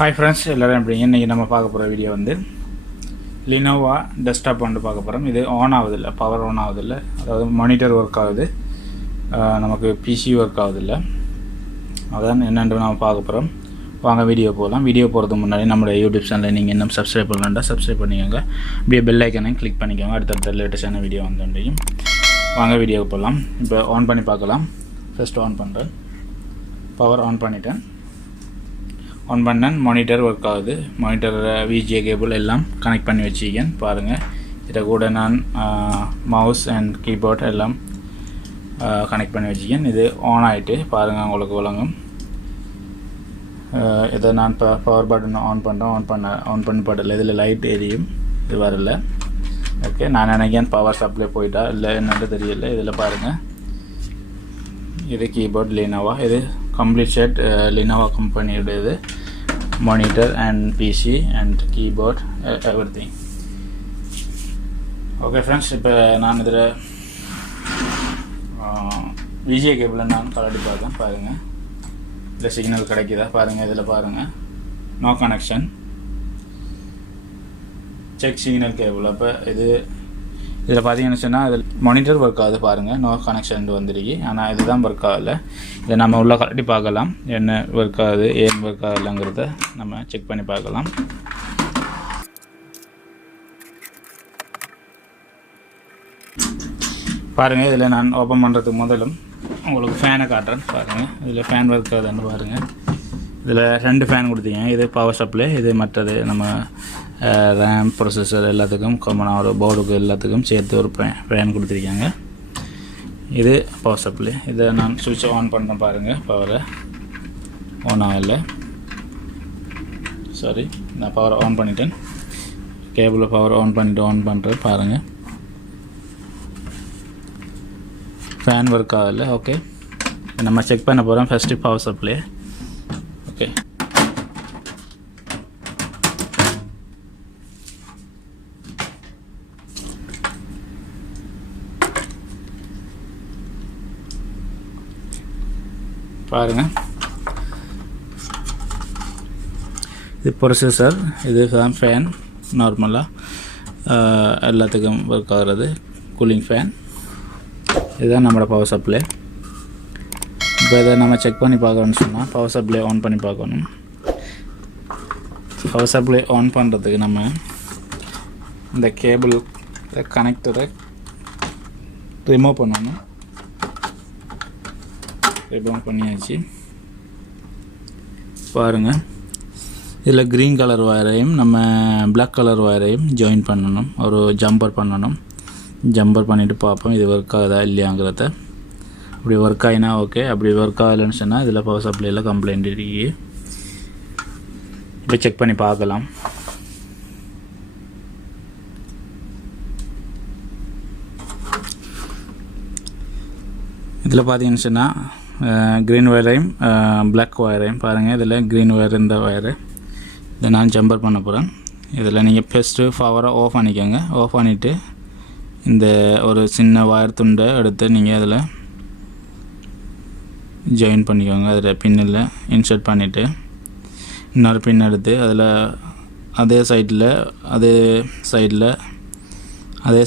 Hi friends, எல்லாரும் எப்படி இன்னைக்கு நம்ம பார்க்க போற வீடியோ வந்து Lenovo டெஸ்க்டாப் வந்து பார்க்க போறோம். இது ஆன் ஆகுது இல்ல, பவர் ஆன் ஆகுது இல்ல. அதாவது மானிட்டர் வர்க் ஆகுது. நமக்கு PC வர்க் ஆகுது இல்ல. அதான் என்னன்னு நாம பார்க்க போறோம். வாங்க வீடியோ போலாம். வீடியோ போறதுக்கு முன்னாடி நம்ம YouTube சேனலை நீங்க இன்னும் Subscribe பண்ணலனா Subscribe பண்ணிக்கோங்க. அப்படியே பெல் ஐகானையும் கிளிக் பண்ணிக்கோங்க. அடுத்த லேட்டஸ்டான வீடியோ வந்தோன்றையும் வாங்க வீடியோக்கு போலாம். இப்போ ஆன் பண்ணி பார்க்கலாம். ஃபர்ஸ்ட் ஆன் பண்றேன். பவர் ஆன் பண்ணிட்டேன். ஆன் பண்ணேன். மானிட்டர் ஒர்க் ஆகுது. மானிட்டர் VGA கேபிள் எல்லாம் கனெக்ட் பண்ணி வச்சிருக்கேன். பாருங்கள், இதை கூட நான் மவுஸ் அண்ட் கீபோர்ட் எல்லாம் கனெக்ட் பண்ணி வச்சிருக்கேன். இது ஆன் ஆகிட்டு பாருங்கள், உங்களுக்கு விளங்கும். இதை நான் இப்போ பவர் பட்டன் ஆன் பண்ணுறேன். ஆன் பண்ணி பாடல, இதில் லைட் எரியும், இது வரல. ஓகே, நான் நினைக்கிறேன் பவர் சப்ளை போயிட்டா இல்லை என்னன்னு தெரியல. இதில் பாருங்கள், இது கீபோர்ட் Lenovo. இது கம்ப்ளீட் செட் Lenovo கம்பெனியுடையது. Monitor and PC and keyboard everything. Okay friends, இப்போ நான் இதில் VGA கேபிளை நான் கலட்டி பார்த்தேன். பாருங்கள், இதில் சிக்னல் கிடைக்குதா பாருங்கள். இதில் பாருங்கள், no connection, check signal cable. அப்போ இதில் பார்த்தீங்கன்னு சொன்னால் இதில் மானிட்டர் ஒர்க் ஆகுது. பாருங்கள், நோ கனெக்ஷன் வந்துருக்கு. ஆனால் இதுதான் ஒர்க் ஆகலை. இதை நம்ம உள்ளே கலட்டி பார்க்கலாம், என்ன ஒர்க் ஆகுது ஏன் ஒர்க் ஆகலைங்கிறத நம்ம செக் பண்ணி பார்க்கலாம். பாருங்கள், இதில் நான் ஓப்பன் பண்ணுறதுக்கு முதலும் உங்களுக்கு ஃபேனை காட்டுறேன். பாருங்கள், இதில் ஃபேன் ஒர்க் ஆகுதுன்னு பாருங்கள். இதில் 2 ஃபேன் கொடுத்தீங்க. இது பவர் சப்ளை, இது மற்றது நம்ம ரேம் ப்ரொசஸர் எல்லாத்துக்கும் காமனாக ஒரு போர்டுக்கு எல்லாத்துக்கும் சேர்த்து ஒரு ஃபேன் கொடுத்துருக்காங்க. இது பவர் சப்ளை. இதை நான் சுவிட்சை ஆன் பண்ணுறேன். பாருங்கள், பவரை ஆன் ஆகலை. சாரி, நான் பவரை ஆன் பண்ணிட்டேன். கேபிளில் பவர் ஆன் பண்ணுறேன். பாருங்கள், ஃபேன் ஒர்க் ஆகலை. ஓகே, நம்ம செக் பண்ண போகிறோம். First power supply. ஓகே, பாருங்கள், இது ப்ரொசஸர், இது தான் ஃபேன். நார்மலாக எல்லாத்துக்கும் ஒர்க் ஆகிறது கூலிங் ஃபேன். இதுதான் நம்மளோட பவர் சப்ளை. இப்போ இதை நம்ம செக் பண்ணி பார்க்கணும்னு சொன்னால் பவர் சப்ளை ஆன் பண்ணி பார்க்கணும். பவர் சப்ளை ஆன் பண்ணுறதுக்கு நம்ம இந்த கேபிள் கனெக்டரை ரிமூவ் பண்ணணும். ரிமூவ் பண்ணியாச்சு. பாருங்கள், இதில் க்ரீன் கலர் வயரையும் நம்ம பிளாக் கலர் வயரையும் ஜாயின் பண்ணணும். ஒரு ஜம்பர் பண்ணணும். ஜம்பர் பண்ணிவிட்டு பார்ப்போம் இது ஒர்க் ஆகுதா இல்லையாங்கிறத. அப்படி ஒர்க் ஆகினா ஓகே, அப்படி ஒர்க் ஆகலைன்னு சொன்னால் இதில் பவர் சப்ளையில் கம்ப்ளைண்ட் இருக்கு. இப்போ செக் பண்ணி பார்க்கலாம். இதில் பார்த்தீங்கன்னு சொன்னால் க்ரீன் ஒயரையும் பிளாக் ஒயரையும் பாருங்கள். இதில் க்ரீன் ஒயர் இந்த ஒயரு இதை நான் ஜம்பர் பண்ண போகிறேன். இதில் நீங்கள் ஃபஸ்ட்டு பவரை ஆஃப் பண்ணிக்கோங்க. ஆஃப் பண்ணிவிட்டு இந்த ஒரு சின்ன ஒயர் துண்டை எடுத்து நீங்கள் அதில் ஜாயின் பண்ணிக்கோங்க. அதில் பின்னில் இன்சர்ட் பண்ணிவிட்டு இன்னொரு பின் எடுத்து அதில் அதே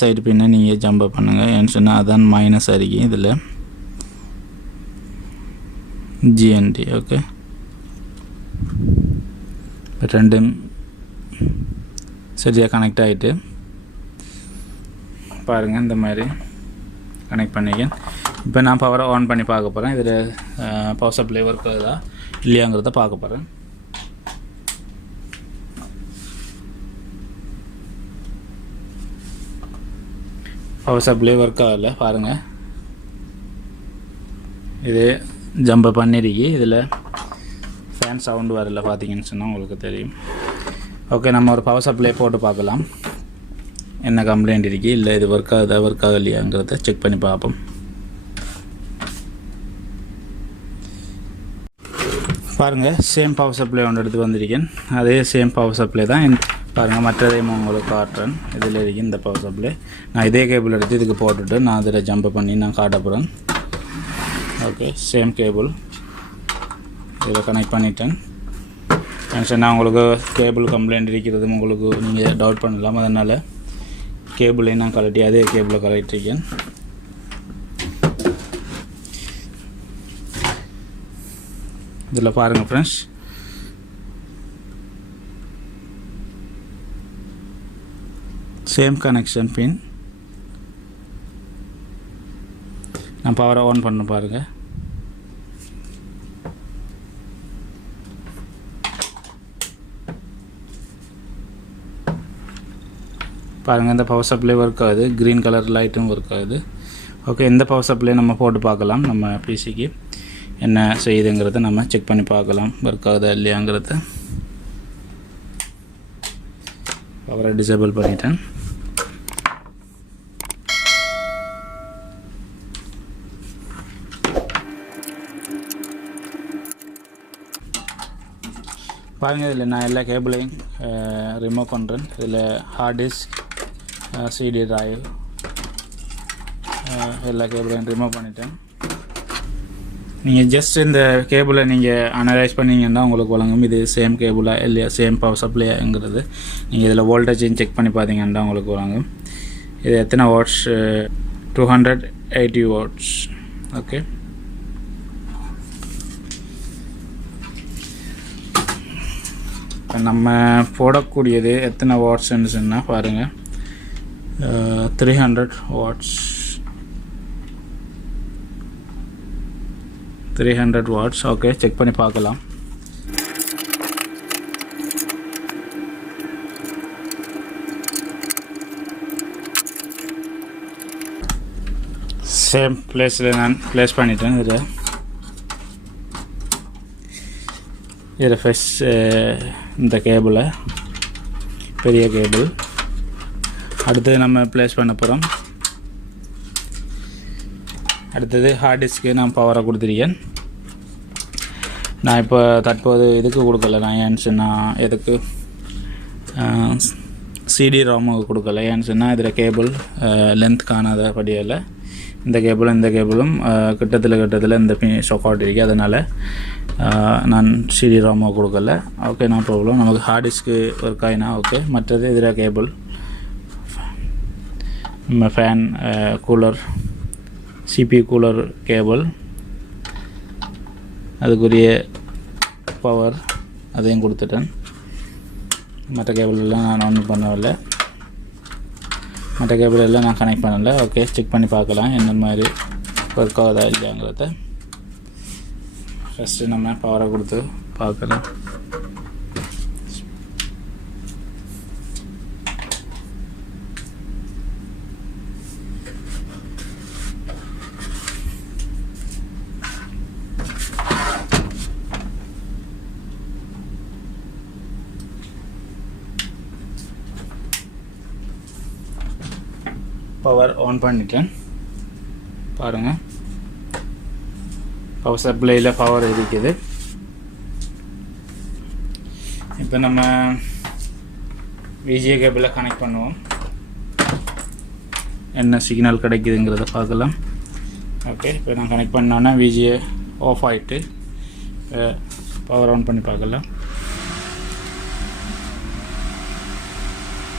சைடு பின்னை நீங்கள் ஜம்பர் பண்ணுங்கள். ஏன்னு சொன்னால் அதான் மைனஸ் அடிக்கும் இதில் GND. ஓகே, இப்போ ரெண்டும் சரியாக கனெக்ட் ஆகிட்டு பாருங்கள், இந்த மாதிரி கனெக்ட் பண்ணிக்கேன். இப்போ நான் பவரை ஆன் பண்ணி பார்க்க போகிறேன். இதில் பவர் சப்ளை ஒர்க் ஆகுதா இல்லையாங்கிறத பார்க்க போகிறேன். பவர் சப்ளை ஒர்க் ஆகலை. பாருங்கள், இது ஜம்பை பண்ணிருக்கு. இதில் ஃபேன் சவுண்டு வரல பார்த்தீங்கன்னு சொன்னால் உங்களுக்கு தெரியும். ஓகே, நம்ம ஒரு பவர் சப்ளை போட்டு பார்க்கலாம், என்ன கம்ப்ளைண்ட் இருக்கு இல்லை இது ஒர்க் ஆகலையாங்கிறத செக் பண்ணி பார்ப்போம். பாருங்கள், சேம் பவர் சப்ளை ஒன்று எடுத்து வந்திருக்கேன். அதே சேம் பவர் சப்ளை தான். பாருங்கள், மற்றதையும் உங்களுக்கு காட்டுறேன். இதில் இருக்கு இந்த பவர் சப்ளை. நான் இதே கேபிள் எடுத்து இதுக்கு போட்டுட்டு நான் அதில் ஜம்ப் பண்ணி நான் காட்ட போகிறேன். ஓகே, சேம் கேபிள் இதில் கனெக்ட் பண்ணிட்டேன். டென்ஷனாக உங்களுக்கு கேபிள் கம்ப்ளைண்ட் இருக்கிறது உங்களுக்கு நீங்கள் டவுட் பண்ணலாம். அதனால் கேபிளை நான் கழட்டி அதே கேபிளை கழட்டிருக்கேன். இதில் பாருங்கள் ஃப்ரெண்ட்ஸ், சேம் கனெக்ஷன் பின். நான் பவரை ஆன் பண்ண பாருங்கள். பாருங்கள், இந்த பவர் சப்ளை ஒர்க் ஆகுது. க்ரீன் கலர் லைட்டும் ஒர்க் ஆகுது. ஓகே, இந்த பவர் சப்ளை நம்ம போட்டு பார்க்கலாம். நம்ம பிசிக்கு என்ன செய்யுதுங்கிறத நம்ம செக் பண்ணி பார்க்கலாம், ஒர்க் ஆகுதா இல்லையாங்கிறத. பவரை டிசேபிள் பண்ணிட்டேன். பாருங்கள், இதில் நான் எல்லா கேபிளையும் ரிமூவ் பண்ணுறேன். இதில் ஹார்ட் டிஸ்க், சிடி டிரைவ், எல்லா கேபிளையும் ரிமூவ் பண்ணிட்டேன். நீங்கள் ஜஸ்ட் இந்த கேபிளை நீங்கள் அனலைஸ் பண்ணிங்கன்னா உங்களுக்கு வழங்கும் இது சேம் கேபிளா இல்லையா, சேம் பவர் சப்ளைங்கிறது. நீங்கள் இதில் வோல்டேஜையும் செக் பண்ணி பார்த்தீங்கன்னா உங்களுக்கு வழங்கும். இது எத்தனை வாட்ஸ், 280 வாட்ஸ். ஓகே, நம்ம போடக்கூடியது எத்தனை வாட்ஸ்ன்னு சொன்னால் பாருங்கள், 300 வாட்ஸ். 300 வாட்ஸ். ஓகே, செக் பண்ணி பார்க்கலாம். சேம் பிளேஸில் நான் ப்ளேஸ் பண்ணிட்டேன். இதில் ஃபஸ்ட் இந்த கேபிளை, பெரிய கேபிள், அடுத்தது நம்ம ப்ளேஸ் பண்ண போகிறோம். அடுத்தது ஹார்ட் டிஸ்க்கு நான் பவரை கொடுத்துருக்கேன். நான் இப்போ தற்போது இதுக்கு கொடுக்கல. நான் ஏன்னு சொன்னால் எதுக்கு சிடி ராமுக்கு கொடுக்கல. ஏன்னு சொன்னால் இதில் கேபிள் லென்த் காணாத படியால் இந்த கேபிளும் கிட்டத்தில் இந்த ஷாக்காட் இருக்குது. அதனால் நான் சிடி ராமுக்கு கொடுக்கல. Okay, no problem. நமக்கு ஹார்ட் டிஸ்க்கு ஒர்க் ஆகினா ஓகே. மற்றது இதில் கேபிள், நம்ம fan, cooler, C P cooler cable, அதுக்குரிய பவர் அதையும் கொடுத்துட்டேன். மற்ற கேபிள் எல்லாம் நான் ஒன்றும் பண்ணவில்லை. மற்ற கேபிள் எல்லாம் நான் கனெக்ட் பண்ணலை. ஓகே, செக் பண்ணி பார்க்கலாம் என்ன மாதிரி ஒர்க் ஆகுதா இல்லையாங்கிறத. ஃபஸ்ட்டு நம்ம பவரை கொடுத்து பார்க்கலாம். பவர் ஆன் பண்ணிட்டேன். பாருங்கள், பவர் சப்ளையில் பவர் இருக்குது. இப்போ நம்ம விஜிஏ கேபிளை கனெக்ட் பண்ணுவோம். என்ன சிக்னல் கிடைக்குதுங்கிறத பார்க்கலாம். ஓகே, இப்போ நான் கனெக்ட் பண்ணோன்னா விஜிஏ ஆஃப் ஆகிட்டு பவர் ஆன் பண்ணி பார்க்கலாம்.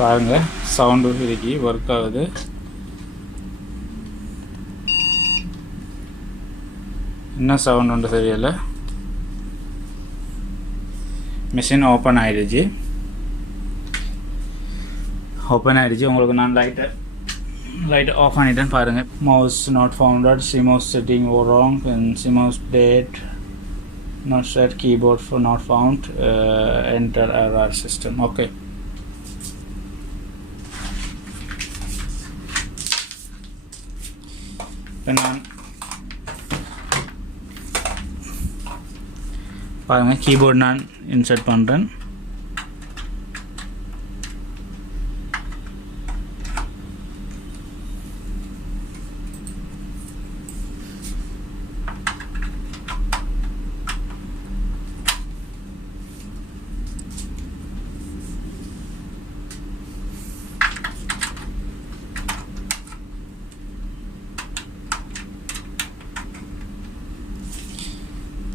பாருங்கள், சவுண்டு இருக்கு, ஒர்க் ஆகுது. என்ன சவுண்ட் ஒன்று தெரியல. மிஷின் ஓப்பன் ஆகிடுச்சு. உங்களுக்கு நான் லைட்டை ஆஃப் பண்ணிட்டேன். பாருங்கள், mouse not founded, CMOS setting wrong, CMOS date not set, keyboard for not found, enter error system. Okay, நான் பாருங்க, கீபோர்ட் நான் இன்சர்ட் பண்ணுறேன்.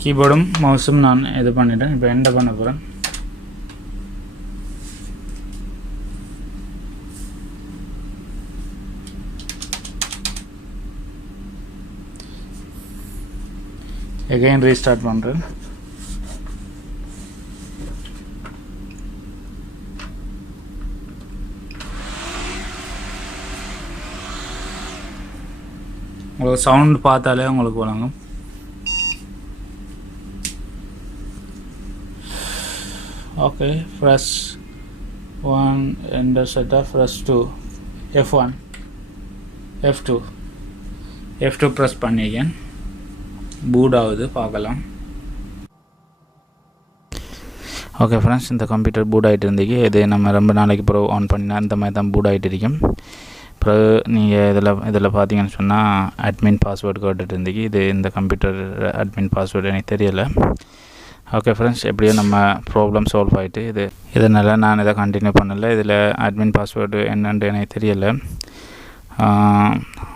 கீபோர்டும் மவுஸும் நான் இது பண்ணிட்டேன். இப்போ என்ன பண்ண போகிறேன், again restart பண்ணுறேன். உங்களுக்கு சவுண்ட் பார்த்தாலே உங்களுக்கு வழங்கும். Okay, press 1 enter setup, press 2 F1 F2 press பண்ணிக்கேன். பூட் ஆகுது, பார்க்கலாம். ஓகே ஃப்ரெண்ட்ஸ், இந்த கம்ப்யூட்டர் பூட் ஆகிட்டு இருந்தீங்க. இது நம்ம ரொம்ப நாளைக்கு பிறகு ஆன் பண்ணினா இந்த மாதிரி தான் பூட் ஆகிட்டு இருக்கும். பிறகு நீங்கள் இதில் பார்த்தீங்கன்னு சொன்னால் அட்மின் பாஸ்வேர்டு கேட்டுட்டு இருந்தீங்க. இது இந்த கம்ப்யூட்டர் அட்மின் பாஸ்வேர்டு எனக்கு தெரியலை. ஓகே ஃப்ரெண்ட்ஸ், எப்படியோ நம்ம ப்ராப்ளம் சால்வ் ஆகிட்டு இதனால் நான் இதை கண்டினியூ பண்ணலை. இதில் அட்மின் பாஸ்வேர்டு என்னென்று எனக்கு தெரியலை.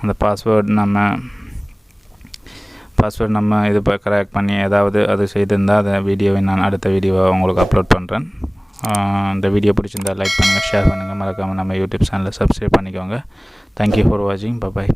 அந்த பாஸ்வேர்டு நம்ம இது கரெக்ட் பண்ணி ஏதாவது அது செய்திருந்தால் அதை வீடியோவை நான் அடுத்த வீடியோவை உங்களுக்கு அப்லோட் பண்ணுறேன். இந்த வீடியோ பிடிச்சிருந்தால் லைக் பண்ணுங்கள், ஷேர் பண்ணுங்கள், மறக்காமல் நம்ம யூடியூப் சேனலை சப்ஸ்கிரைப் பண்ணிக்கோங்க. தேங்க்யூ ஃபார் வாட்சிங். பாய்.